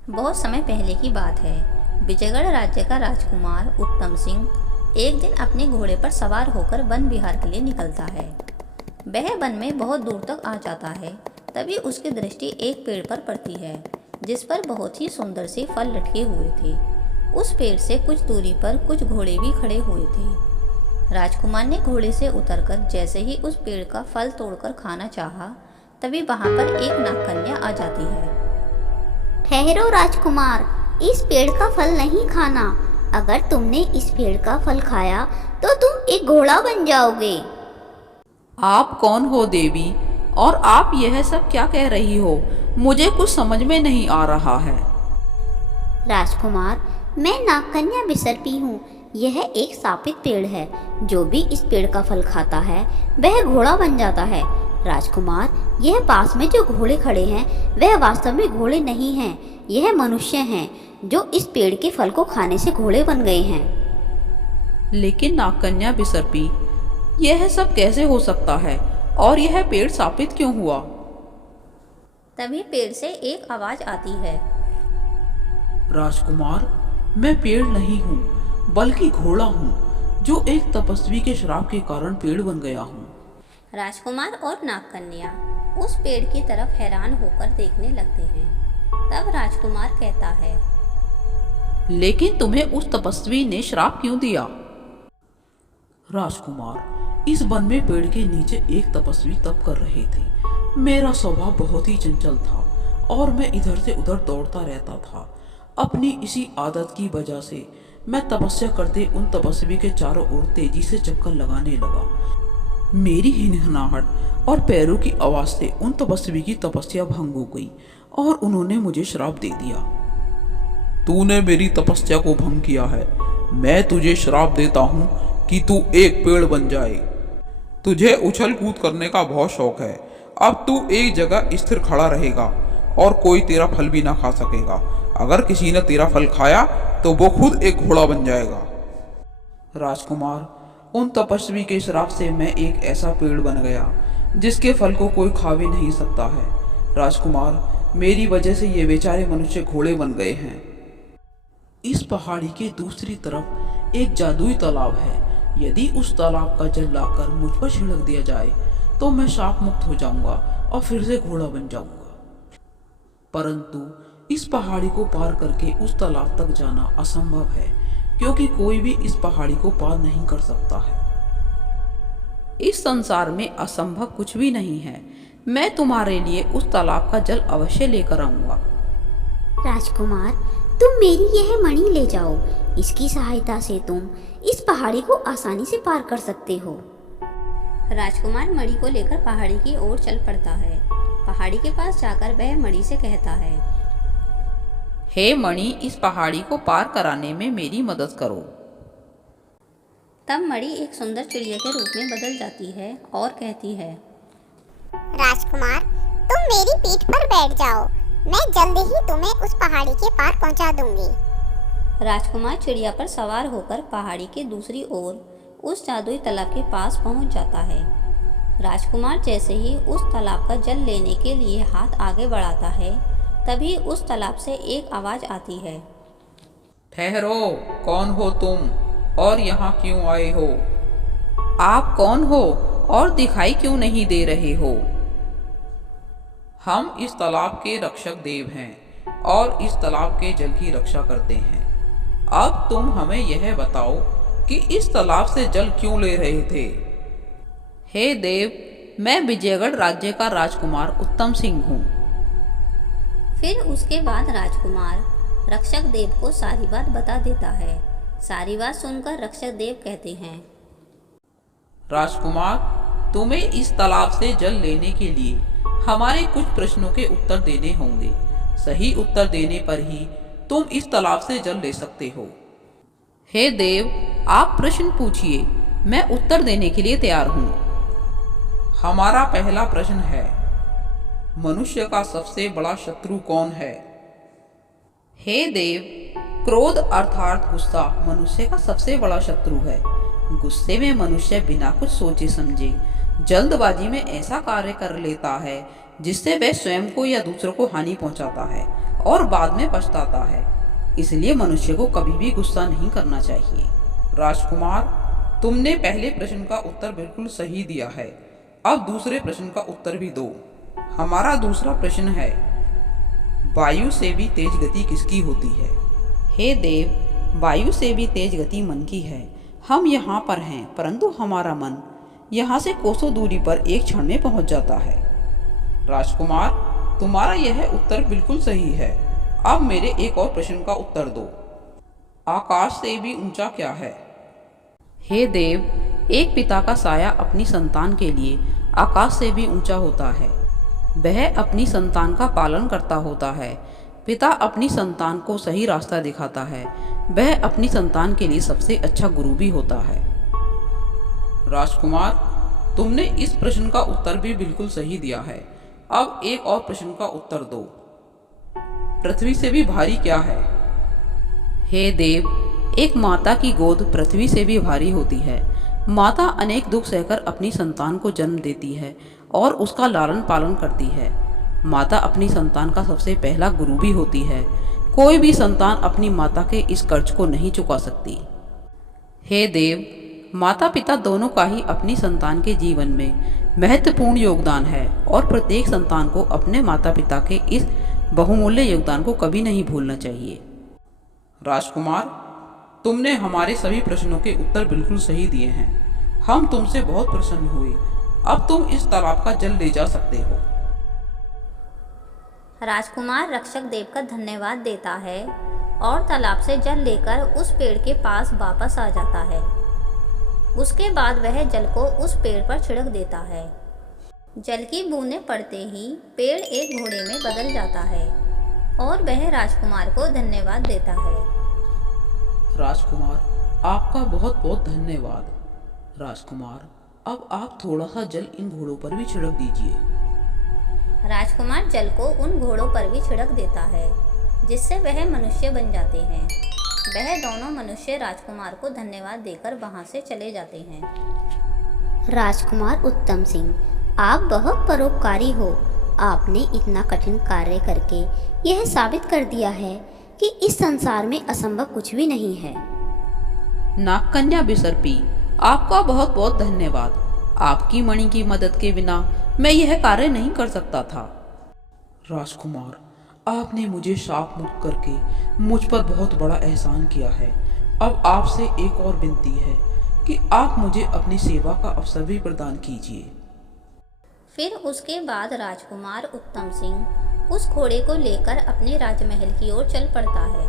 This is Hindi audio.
बहुत समय पहले की बात है। विजयगढ़ राज्य का राजकुमार उत्तम सिंह एक दिन अपने घोड़े पर सवार होकर वन विहार के लिए निकलता है। वह वन में बहुत दूर तक आ जाता है। तभी उसकी दृष्टि एक पेड़ पर पड़ती है जिस पर बहुत ही सुंदर से फल लटके हुए थे। उस पेड़ से कुछ दूरी पर कुछ घोड़े भी खड़े हुए थे। राजकुमार ने घोड़े से उतरकर जैसे ही उस पेड़ का फल तोड़कर खाना चाहा, तभी वहां पर एक नागकन्या आ जाती है। ठहरो राजकुमार, इस पेड़ का फल नहीं खाना। अगर तुमने इस पेड़ का फल खाया तो तुम एक घोड़ा बन जाओगे। आप कौन हो देवी, और आप यह सब क्या कह रही हो? मुझे कुछ समझ में नहीं आ रहा है। राजकुमार, मैं नागकन्या बिसर्पी हूँ। यह एक शापित पेड़ है। जो भी इस पेड़ का फल खाता है वह घोड़ा बन जाता है। राजकुमार, यह पास में जो घोड़े खड़े हैं वह वास्तव में घोड़े नहीं हैं। यह मनुष्य हैं जो इस पेड़ के फल को खाने से घोड़े बन गए हैं। लेकिन नागकन्या बिसर्पी, यह सब कैसे हो सकता है? और यह पेड़ शापित क्यों हुआ? तभी पेड़ से एक आवाज आती है। राजकुमार, मैं पेड़ नहीं हूँ बल्कि घोड़ा हूँ जो एक तपस्वी के श्राप के कारण पेड़ बन गया हूँ। राजकुमार और नागकन्या उस पेड़ की तरफ हैरान होकर देखने लगते हैं। तब राजकुमार कहता है, लेकिन तुम्हें उस तपस्वी ने श्राप क्यों दिया? राजकुमार, इस वन में पेड़ के नीचे एक तपस्वी तप कर रहे थे। मेरा स्वभाव बहुत ही चंचल था और मैं इधर से उधर दौड़ता रहता था। अपनी इसी आदत की वजह से मैं तपस्या करते उन तपस्वी के चारों ओर तेजी से चक्कर लगाने लगा। मेरी हिनहिनाहट और पैरों की आवाज से उन तपस्वी की तपस्या भंग हो गई और उन्होंने मुझे श्राप दे दिया। तूने मेरी तपस्या को भंग किया है। मैं तुझे श्राप देता हूँ कि तू एक पेड़ बन जाए। तुझे उछल कूद करने का बहुत शौक है। अब तू एक जगह स्थिर खड़ा रहेगा और कोई तेरा फल भी ना खा सकेगा। अगर किसी ने तेरा फल खाया तो वो खुद एक घोड़ा बन जाएगा। राजकुमार, उन तपस्वी के श्राप से मैं एक ऐसा पेड़ बन गया जिसके फल को कोई खा भी नहीं सकता है। राजकुमार, मेरी वजह से ये बेचारे मनुष्य घोड़े बन गए हैं। इस पहाड़ी के दूसरी तरफ एक जादुई तालाब है। यदि उस तालाब का जल लाकर मुझ पर छिड़क दिया जाए तो मैं शाप मुक्त हो जाऊंगा और फिर से घोड़ा बन जाऊंगा। परंतु इस पहाड़ी को पार करके उस तालाब तक जाना असंभव है, क्योंकि कोई भी इस पहाड़ी को पार नहीं कर सकता है। इस संसार में असंभव कुछ भी नहीं है। मैं तुम्हारे लिए उस तालाब का जल अवश्य लेकर आऊंगा। राजकुमार, तुम मेरी यह मणि ले जाओ। इसकी सहायता से तुम इस पहाड़ी को आसानी से पार कर सकते हो। राजकुमार मणि को लेकर पहाड़ी की ओर चल पड़ता है। पहाड़ी के पास जाकर वह मणि से कहता है, हे मणि, इस पहाड़ी को पार कराने में मेरी मदद करो। तब मणि एक सुंदर चिड़िया के रूप में बदल जाती है और कहती है, राजकुमार, तुम मेरी पीठ पर बैठ जाओ। मैं जल्दी ही तुम्हें उस पहाड़ी के पार पहुंचा दूंगी। राजकुमार चिड़िया पर सवार होकर पहाड़ी के दूसरी ओर उस जादुई तालाब के पास पहुंच जाता है। राजकुमार जैसे ही उस तालाब का जल लेने के लिए हाथ आगे बढ़ाता है, तभी उस तालाब से एक आवाज आती है। ठहरो, कौन हो तुम और यहाँ क्यों आए हो? आप कौन हो और दिखाई क्यों नहीं दे रहे हो? हम इस तालाब के रक्षक देव हैं और इस तालाब के जल की रक्षा करते हैं। अब तुम हमें यह बताओ कि इस तालाब से जल क्यों ले रहे थे? हे देव, मैं विजयगढ़ राज्य का राजकुमार उत्तम सिंह हूँ। फिर उसके बाद राजकुमार रक्षक देव को सारी बात बता देता है। सारी बात सुनकर रक्षक देव कहते हैं, राजकुमार, तुम्हें इस तालाब से जल लेने के लिए हमारे कुछ प्रश्नों के उत्तर देने होंगे। सही उत्तर देने पर ही तुम इस तालाब से जल ले सकते हो। हे देव, आप प्रश्न पूछिए, मैं उत्तर देने के लिए तैयार हूँ। हमारा पहला प्रश्न है, मनुष्य का सबसे बड़ा शत्रु कौन है? हे देव, क्रोध अर्थात गुस्सा मनुष्य का सबसे बड़ा शत्रु है। गुस्से में मनुष्य बिना कुछ सोचे समझे जल्दबाजी में ऐसा कार्य कर लेता है जिससे वह स्वयं को या दूसरों को हानि पहुंचाता है। और बाद में पछताता है। इसलिए मनुष्य को कभी भी गुस्सा नहीं करना चाहिए। राजकुमार, तुमने पहले प्रश्न का उत्तर बिल्कुल सही दिया है। अब दूसरे प्रश्न का उत्तर भी दो। हमारा दूसरा प्रश्न है, वायु से भी तेज गति किसकी होती है? हे देव, वायु से भी तेज गति मन की है। हम यहाँ पर हैं, परंतु हमारा मन यहाँ से कोसों दूरी पर एक क्षण में पहुँच जाता है। राजकुमार, तुम्हारा यह उत्तर बिल्कुल सही है। अब मेरे एक और प्रश्न का उत्तर दो। आकाश से भी ऊंचा क्या है? हे देव, एक पिता का साया अपनी संतान के लिए आकाश से भी ऊंचा होता है। वह अपनी संतान का पालन करता होता है। पिता अपनी संतान को सही रास्ता दिखाता है। वह अपनी संतान के लिए सबसे अच्छा गुरु भी होता है। राजकुमार, तुमने इस प्रश्न का उत्तर भी बिल्कुल सही दिया है। अब एक और प्रश्न का उत्तर दो। पृथ्वी से भी भारी क्या है? हे देव, एक माता की गोद पृथ्वी से भी भारी होती है। माता अनेक दुख सहकर अपनी संतान को जन्म देती है और उसका लालन पालन करती है। माता अपनी संतान का सबसे पहला गुरु भी होती है। कोई भी संतान अपनी माता के इस कर्ज को नहीं चुका सकती। हे देव, माता पिता दोनों का ही अपनी संतान के जीवन में महत्वपूर्ण योगदान है और प्रत्येक संतान को अपने माता पिता के इस बहुमूल्य योगदान को कभी नहीं भूलना चाहिए। राजकुमार, तुमने हमारे सभी प्रश्नों के उत्तर बिल्कुल सही दिए हैं। हम तुमसे बहुत प्रसन्न हुए। अब तुम इस तालाब का जल ले जा सकते हो। राजकुमार रक्षक देव का धन्यवाद देता है और तालाब से जल लेकर उस पेड़ के पास वापस आ जाता है। उसके बाद वह जल को उस पेड़ पर छिड़क देता है। जल की बूंदें पड़ते ही पेड़ एक घोड़े में बदल जाता है और वह राजकुमार को धन्यवाद देता है। राजकुमार, आपका बहुत बहुत धन्यवाद। राजकुमार, अब आप थोड़ा सा जल इन घोड़ों पर भी छिड़क दीजिए। राजकुमार जल को उन घोड़ों पर भी छिड़क देता है, जिससे वह मनुष्य बन जाते हैं। वह दोनों मनुष्य राजकुमार को धन्यवाद देकर वहां से चले जाते हैं। राजकुमार उत्तम सिंह, आप बहुत परोपकारी हो। आपने इतना कठिन कार्य करके यह साबित कर दिया है कि इस संसार में असंभव कुछ भी नहीं है। नागकन्या बिसर्पी, आपका बहुत बहुत धन्यवाद। आपकी मणि की मदद के बिना मैं यह कार्य नहीं कर सकता था। राजकुमार, आपने मुझे शाप मुक्त करके मुझ पर बहुत बड़ा एहसान किया है। अब आपसे एक और विनती है कि आप मुझे अपनी सेवा का अवसर भी प्रदान कीजिए। फिर उसके बाद राजकुमार उत्तम सिंह उस घोड़े को लेकर अपने राजमहल की ओर चल पड़ता है।